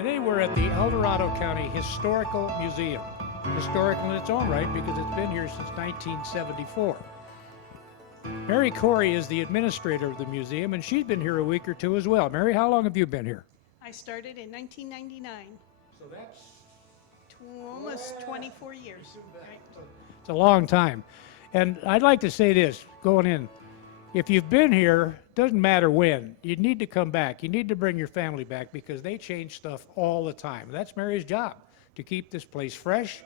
Today we're at the Dorado County Historical Museum. Historical in its own right because it's been here since 1974. Mary Cory is the administrator of the museum, and she's been here a week or two as well. Mary, how long have you been here? I started in 1999, So that's almost 24 years. Right? it's a long time. And I'd like to say this, going in, if you've been here, doesn't matter when, you need to come back. You need to bring your family back because they change stuff all the time. That's Mary's job, to keep this place fresh.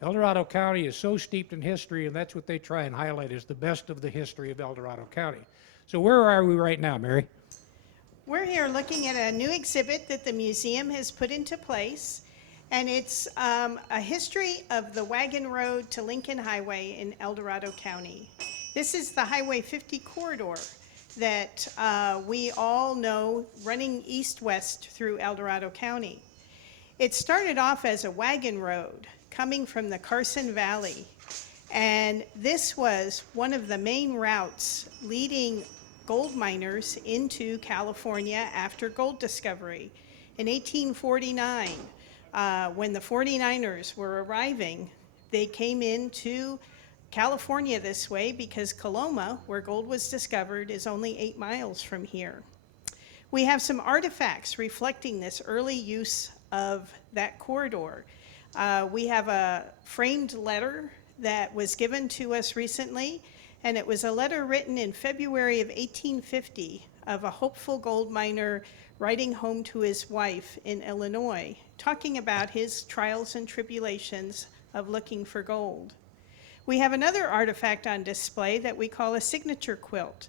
Dorado County is so steeped in history, and that's what they try and highlight as the best of the history of Dorado County. So where are we right now, Mary? We're here looking at a new exhibit that the museum has put into place, and it's a history of the wagon road to Lincoln Highway in Dorado County. This is the Highway 50 corridor that we all know running east-west through Dorado County. It started off as a wagon road coming from the Carson Valley, and this was one of the main routes leading gold miners into California after gold discovery. In 1849, when the 49ers were arriving, they came into California this way because Coloma, where gold was discovered, is only 8 miles from here. We have some artifacts reflecting this early use of that corridor. We have a framed letter that was given to us recently, and it was a letter written in February of 1850 of a hopeful gold miner writing home to his wife in Illinois, talking about his trials and tribulations of looking for gold. We have another artifact on display that we call a signature quilt,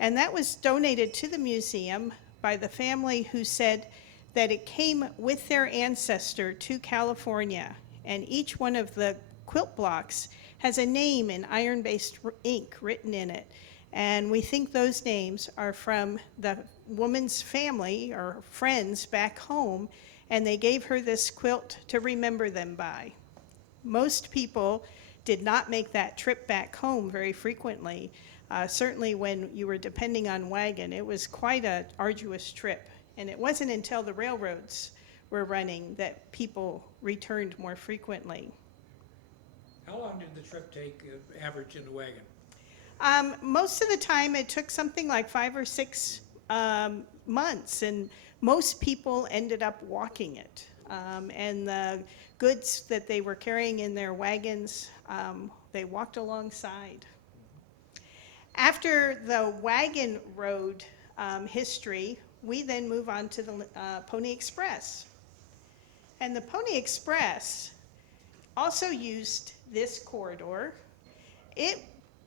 and that was donated to the museum by the family who said that it came with their ancestor to California, and each one of the quilt blocks has a name in iron-based ink written in it, and we think those names are from the woman's family or friends back home, and they gave her this quilt to remember them by. Most people did not make that trip back home very frequently. Certainly when you were depending on wagon, it was quite an arduous trip. And it wasn't until the railroads were running that people returned more frequently. How long did the trip take, average in the wagon? Most of the time it took something like 5 or 6 months, and most people ended up walking it. And the goods that they were carrying in their wagons, they walked alongside. After the wagon road history, we then move on to the Pony Express. And the Pony Express also used this corridor. It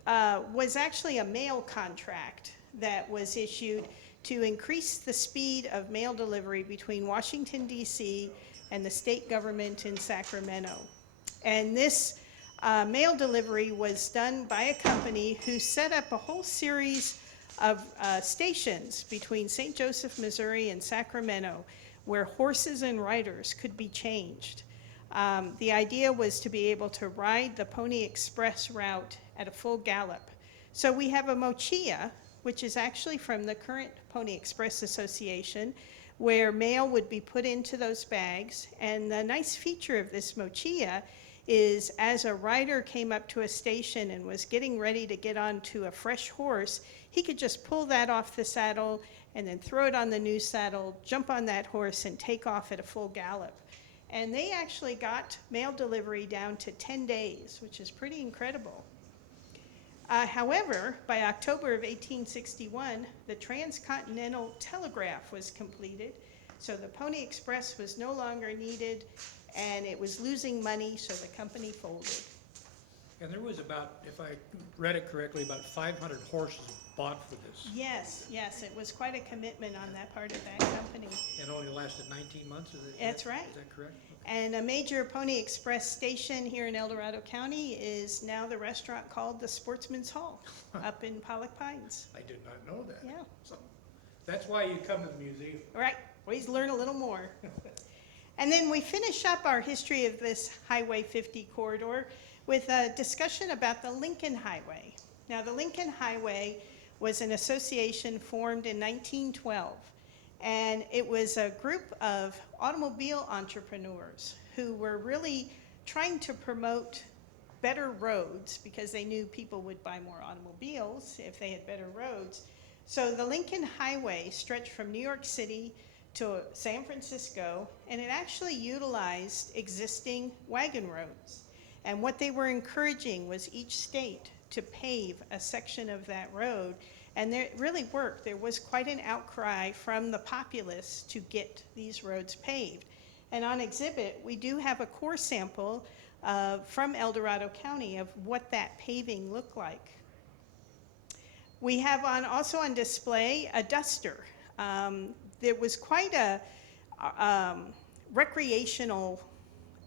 was actually a mail contract that was issued to increase the speed of mail delivery between Washington, D.C. and the state government in Sacramento. And this mail delivery was done by a company who set up a whole series of stations between St. Joseph, Missouri and Sacramento where horses and riders could be changed. The idea was to be able to ride the Pony Express route at a full gallop. So we have a mochila, which is actually from the current Pony Express Association, where mail would be put into those bags. And the nice feature of this mochila is as a rider came up to a station and was getting ready to get onto a fresh horse, he could just pull that off the saddle and then throw it on the new saddle, jump on that horse, and take off at a full gallop. And they actually got mail delivery down to 10 days, which is pretty incredible. However, by October of 1861, the transcontinental telegraph was completed, so the Pony Express was no longer needed, and it was losing money, so the company folded. And there was about, if I read it correctly, about 500 horses bought for this. Yes, it was quite a commitment on that part of that company. And only lasted 19 months, That's right. Is that correct? And a major Pony Express station here in Dorado County is now the restaurant called the Sportsman's Hall up in Pollock Pines. I did not know that. Yeah. So that's why you come to the museum. All right, always learn a little more. And then we finish up our history of this Highway 50 corridor with a discussion about the Lincoln Highway. Now, the Lincoln Highway was an association formed in 1912, And it was a group of automobile entrepreneurs who were really trying to promote better roads because they knew people would buy more automobiles if they had better roads. So the Lincoln Highway stretched from New York City to San Francisco, and it actually utilized existing wagon roads. And what they were encouraging was each state to pave a section of that road. And it really worked. There was quite an outcry from the populace to get these roads paved. And on exhibit, we do have a core sample from El Dorado County of what that paving looked like. We have also on display a duster. There was quite a recreational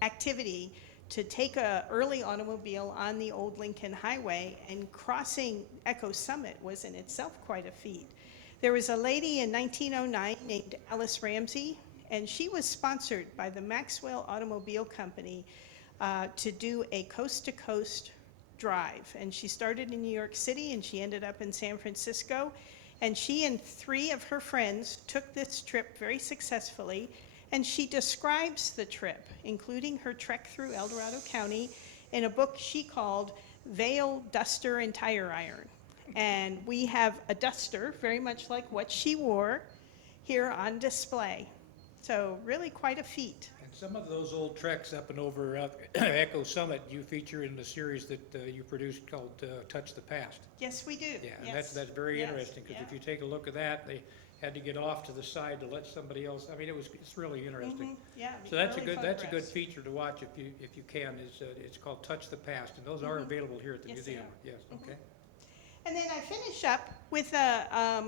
activity to take an early automobile on the old Lincoln Highway, and crossing Echo Summit was in itself quite a feat. There was a lady in 1909 named Alice Ramsey, and she was sponsored by the Maxwell Automobile Company to do a coast-to-coast drive. And she started in New York City, and she ended up in San Francisco. And she and 3 of her friends took this trip very successfully. And she describes the trip, including her trek through El Dorado County, in a book she called Veil, Duster, and Tire Iron. And we have a duster, very much like what she wore, here on display. So really quite a feat. And some of those old treks up and over Echo Summit you feature in the series that you produced called Touch the Past. Yes, we do. Yeah, and Yes. that's very Yes. interesting, because Yeah. if you take a look at that, they had to get off to the side to let somebody else, I mean, it's really interesting. Yeah. So that's a early good photographs. feature to watch if you can. It's called Touch the Past, and those are available here at the Yes, they museum. are. Yes, okay. And then I finish up with a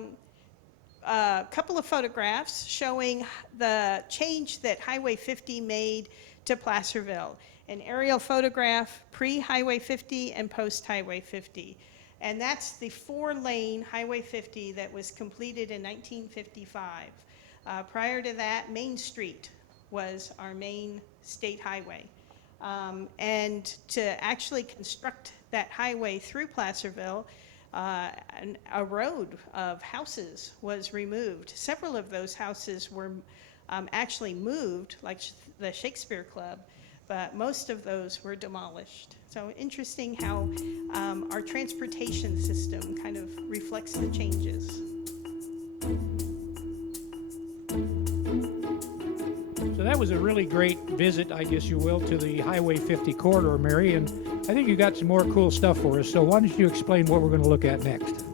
couple of photographs showing the change that Highway 50 made to Placerville. An aerial photograph pre-Highway 50 and post-Highway 50. And that's the 4-lane Highway 50 that was completed in 1955. Prior to that, Main Street was our main state highway. And to actually construct that highway through Placerville, a road of houses was removed. Several of those houses were actually moved, like the Shakespeare Club, but most of those were demolished. So interesting how our transportation system kind of reflects the changes. So that was a really great visit, I guess you will, to the Highway 50 corridor, Mary, and I think you got some more cool stuff for us. So why don't you explain what we're going to look at next?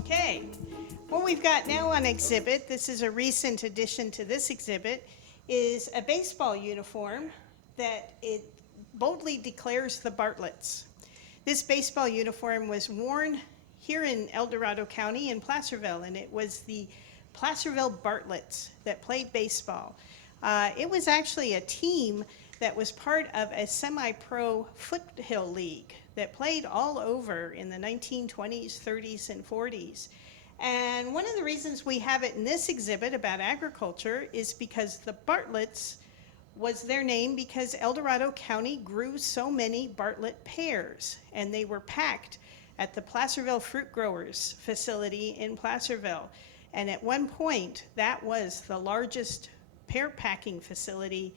Okay, what we've got now on exhibit, this is a recent addition to this exhibit, is a baseball uniform that it boldly declares the Bartletts. This baseball uniform was worn here in El Dorado County in Placerville, and it was the Placerville Bartletts that played baseball. It was actually a team that was part of a semi-pro foothill league that played all over in the 1920s, 30s, and 40s. And one of the reasons we have it in this exhibit about agriculture is because the Bartletts was their name because El Dorado County grew so many Bartlett pears, and they were packed at the Placerville Fruit Growers facility in Placerville. And at one point, that was the largest pear packing facility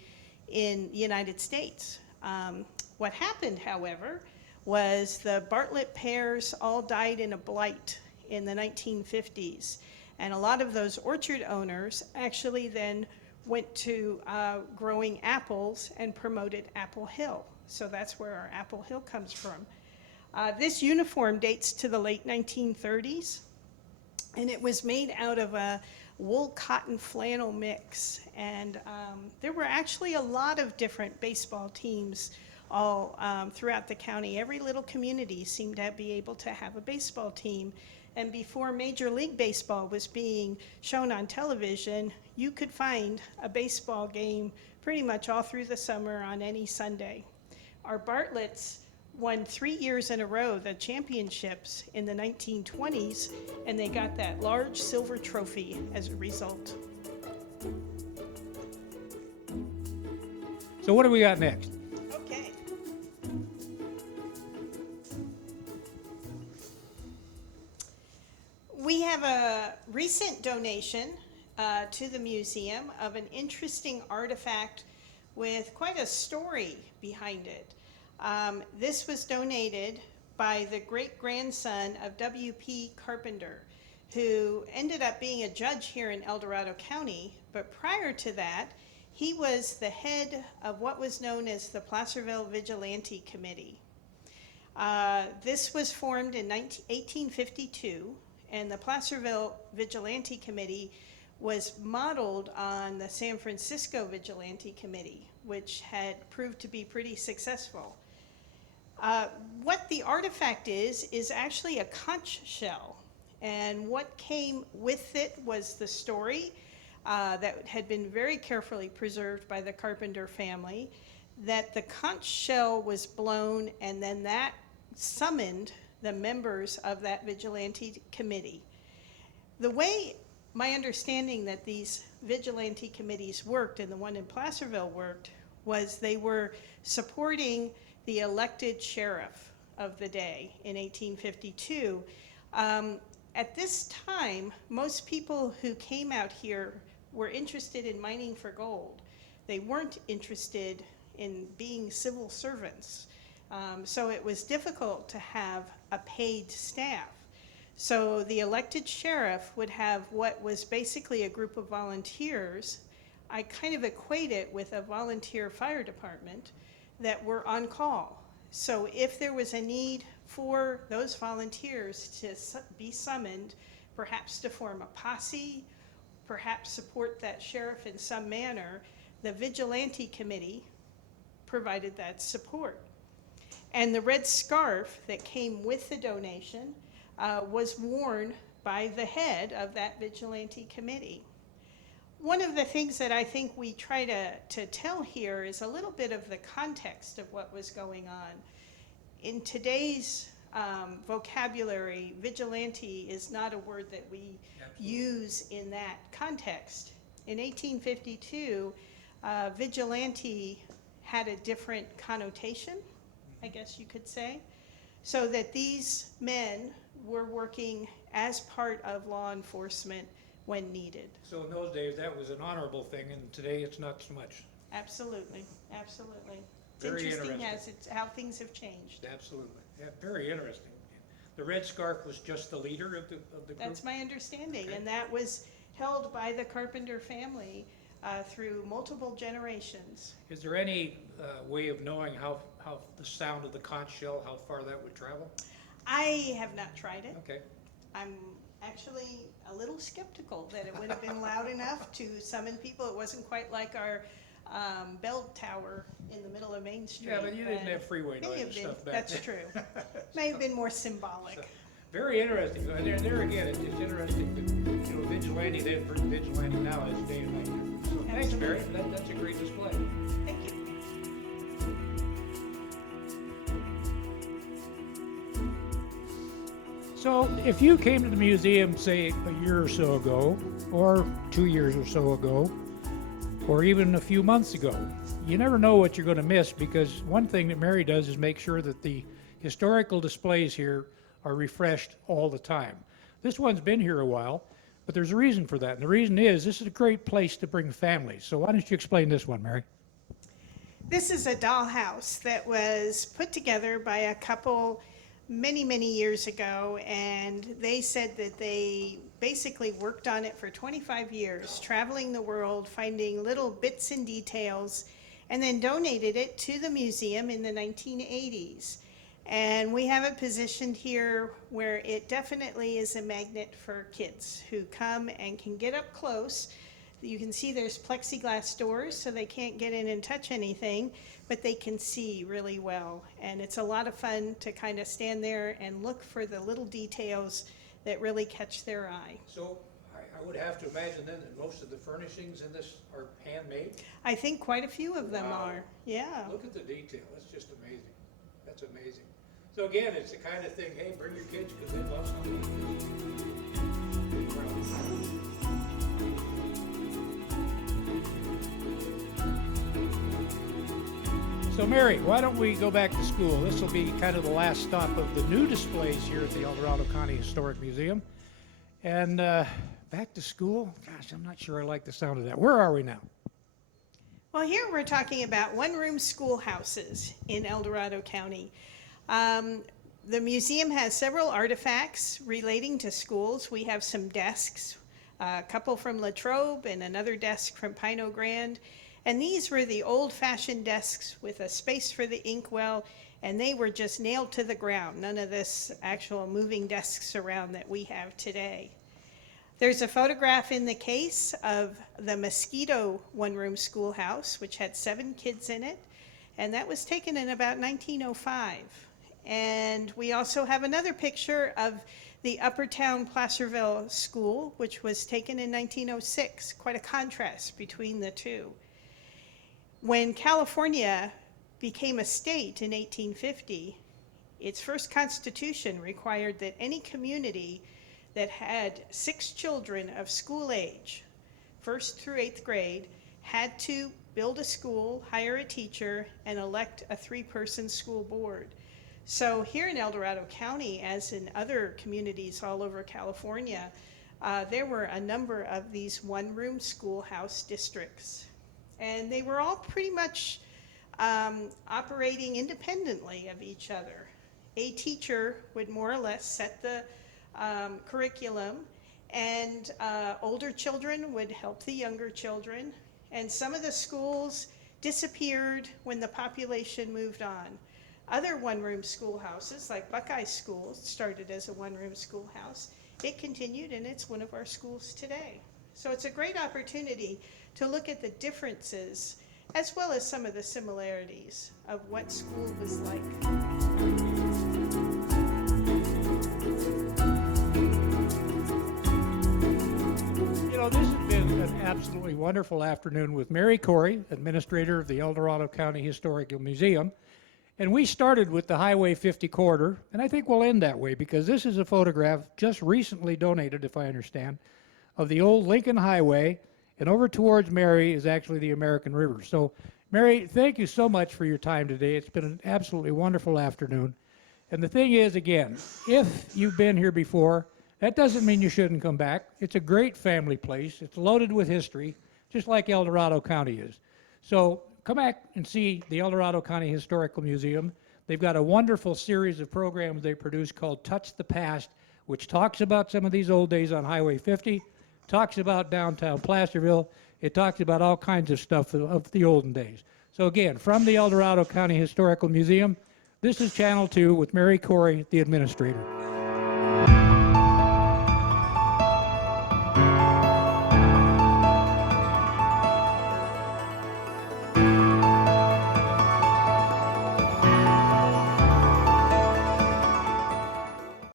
in the United States. What happened, however, was the Bartlett pears all died in a blight in the 1950s. And a lot of those orchard owners actually then went to growing apples and promoted Apple Hill. So that's where our Apple Hill comes from. This uniform dates to the late 1930s, and it was made out of a wool cotton flannel mix. And there were actually a lot of different baseball teams all throughout the county. Every little community seemed to be able to have a baseball team. And before Major League Baseball was being shown on television, you could find a baseball game pretty much all through the summer on any Sunday. Our Bartletts won 3 years in a row the championships in the 1920s, and they got that large silver trophy as a result. So what do we got next? Okay. We have a recent donation to the museum of an interesting artifact with quite a story behind it. This was donated by the great-grandson of W.P. Carpenter, who ended up being a judge here in El Dorado County, but prior to that, he was the head of what was known as the Placerville Vigilante Committee. This was formed in 1852, and the Placerville Vigilante Committee was modeled on the San Francisco Vigilante Committee, which had proved to be pretty successful. What the artifact is actually a conch shell, and what came with it was the story that had been very carefully preserved by the Carpenter family, that the conch shell was blown, and then that summoned the members of that vigilante committee. The way my understanding that these vigilante committees worked, and the one in Placerville worked, was they were supporting the elected sheriff of the day in 1852. At this time, most people who came out here were interested in mining for gold. They weren't interested in being civil servants. So it was difficult to have a paid staff. So the elected sheriff would have what was basically a group of volunteers. I kind of equate it with a volunteer fire department that were on call. So if there was a need for those volunteers to be summoned, perhaps to form a posse, perhaps support that sheriff in some manner, the Vigilante Committee provided that support. And the red scarf that came with the donation was worn by the head of that Vigilante Committee. One of the things that I think we try to tell here is a little bit of the context of what was going on. In today's vocabulary, vigilante is not a word that we use in that context. In 1852, vigilante had a different connotation, I guess you could say, so that these men were working as part of law enforcement when needed. So in those days, that was an honorable thing, and today it's not so much. Absolutely, absolutely. It's Very interesting interesting. how things have changed. Absolutely. Yeah, very interesting. The red scarf was just the leader of the group? That's my understanding, Okay. and that was held by the Carpenter family through multiple generations. Is there any way of knowing how the sound of the conch shell, how far that would travel? I have not tried it. Okay. I'm actually a little skeptical that it would have been loud enough to summon people. It wasn't quite like our bell tower in the middle of Main Street. Yeah, but you didn't have freeway May noise have and been, stuff back that's then. true. May have been more symbolic. Very interesting. There again, it's interesting that, vigilante then versus vigilante now is day and night. So thanks, Mary. That's a great display. Thank you. So if you came to the museum, say, a year or so ago, or 2 years or so ago, or even a few months ago, you never know what you're going to miss, because one thing that Mary does is make sure that the historical displays here are refreshed all the time. This one's been here a while, but there's a reason for that. And the reason is this is a great place to bring families. So why don't you explain this one, Mary? This is a dollhouse that was put together by a couple many, many years ago, and they said that they basically worked on it for 25 years, traveling the world, finding little bits and details, and then donated it to the museum in the 1980s. And we have it positioned here where it definitely is a magnet for kids who come and can get up close. You can see there's plexiglass doors, so they can't get in and touch anything, but they can see really well. And it's a lot of fun to kind of stand there and look for the little details that really catch their eye. So I would have to imagine then that most of the furnishings in this are handmade? I think quite a few of them Wow. are, yeah. Look at the detail, that's just amazing. That's amazing. So again, it's the kind of thing, hey, bring your kids because they love something like this. So Mary, why don't we go back to school? This will be kind of the last stop of the new displays here at the El Dorado County Historic Museum. And back to school? Gosh, I'm not sure I like the sound of that. Where are we now? Well, here we're talking about one-room schoolhouses in El Dorado County. The museum has several artifacts relating to schools. We have some desks, a couple from Latrobe and another desk from Pino Grande. And these were the old-fashioned desks with a space for the inkwell, and they were just nailed to the ground. None of this actual moving desks around that we have today. There's a photograph in the case of the Mosquito one-room schoolhouse, which had 7 kids in it, and that was taken in about 1905. And we also have another picture of the Uppertown Placerville School, which was taken in 1906. Quite a contrast between the two. When California became a state in 1850, its first constitution required that any community that had 6 children of school age, 1st through 8th grade, had to build a school, hire a teacher, and elect a 3-person school board. So here in El Dorado County, as in other communities all over California, there were a number of these one-room schoolhouse districts. And they were all pretty much operating independently of each other. A teacher would more or less set the curriculum, and older children would help the younger children. And some of the schools disappeared when the population moved on. Other one-room schoolhouses, like Buckeye School, started as a one-room schoolhouse. It continued, and it's one of our schools today. So it's a great opportunity to look at the differences as well as some of the similarities of what school was like. You know, this has been an absolutely wonderful afternoon with Mary Cory, Administrator of the El Dorado County Historical Museum. And we started with the Highway 50 corridor, and I think we'll end that way because this is a photograph just recently donated, if I understand, of the old Lincoln Highway, and over towards Mary is actually the American River. So, Mary, thank you so much for your time today. It's been an absolutely wonderful afternoon. And the thing is, again, if you've been here before, that doesn't mean you shouldn't come back. It's a great family place. It's loaded with history, just like El Dorado County is. So come back and see the El Dorado County Historical Museum. They've got a wonderful series of programs they produce called Touch the Past, which talks about some of these old days on Highway 50, talks about downtown Placerville. It talks about all kinds of stuff of the olden days. So again, from the El Dorado County Historical Museum, this is Channel 2 with Mary Cory, the Administrator.